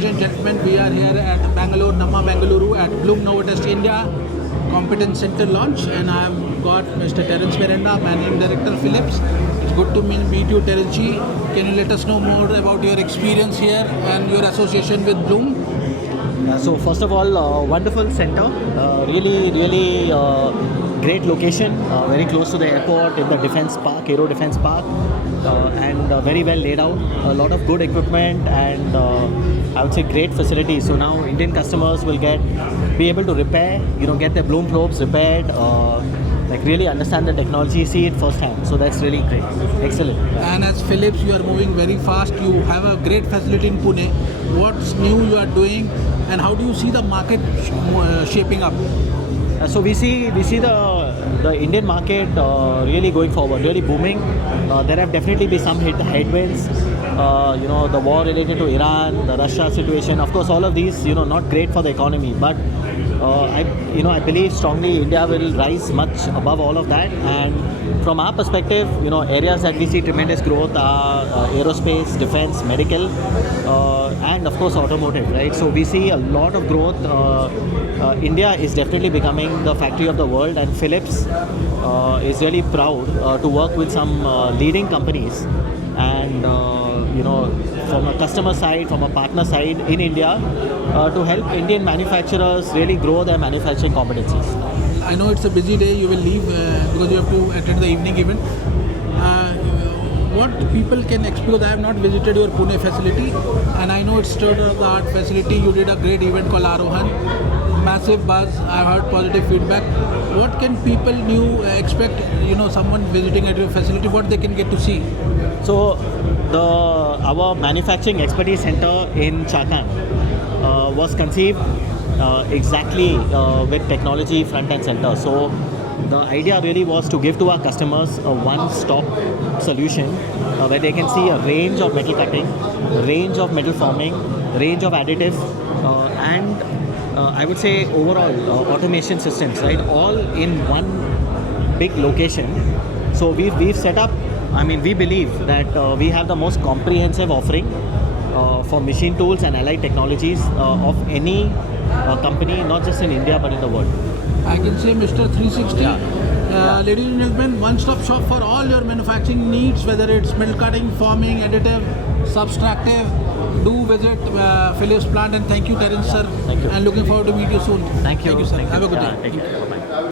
ladies and gentlemen, we are here at Bangalore, Namma Bengaluru at Bloom Novotest India Competence Center launch, and I have got Mr. Terence Miranda, Managing Director Philips. It's good to meet you, Terence ji. Can you let us know more about your experience here and your association with Bloom? So first of all, wonderful center, really great location, very close to the airport in the Defence Park, Aero Defence Park, and very well laid out. A lot of good equipment and I would say great facilities. So now Indian customers will be able to repair, get their Bloom probes repaired, like really understand the technology, see it firsthand. So that's really great, excellent. And as Philips, you are moving very fast. You have a great facility in Pune. What's new you are doing, and how do you see the market shaping up? So we see the Indian market really going forward, really booming. There have definitely been some headwinds. The war related to Iran, the Russia situation. Of course, all of these, not great for the economy. But I believe strongly India will rise much above all of that. And from our perspective, areas that we see tremendous growth are aerospace, defense, medical, and of course automotive. Right. So we see a lot of growth. India is definitely becoming the factory of the world, and Philips is really proud to work with some leading companies, and from a customer side, from a partner side in India, to help Indian manufacturers really grow their manufacturing competencies. I know it's a busy day. You will leave because you have to attend the evening event. What people can expect, because I have not visited your Pune facility, and I know it's state-of-the-art facility. You did a great event called Arohan. Massive buzz. I've heard positive feedback. What can people expect? Someone visiting at your facility, what they can get to see? So, our manufacturing expertise center in Chakan was conceived exactly with technology front and center. So, the idea really was to give to our customers a one-stop solution where they can see a range of metal cutting, range of metal forming, range of additives, and I would say overall automation systems, right? All in one big location. So we've set up. We believe that we have the most comprehensive offering for machine tools and allied technologies of any company, not just in India but in the world. I can say Mr. 360. Yeah. Ladies and gentlemen, one-stop shop for all your manufacturing needs, whether it's metal cutting, forming, additive, subtractive. Do visit Philips plant, and thank you, Terence sir. Thank you. And looking forward to meet you soon. Thank you. Thank you, sir. Thank you. Have a good Yeah, day. take care.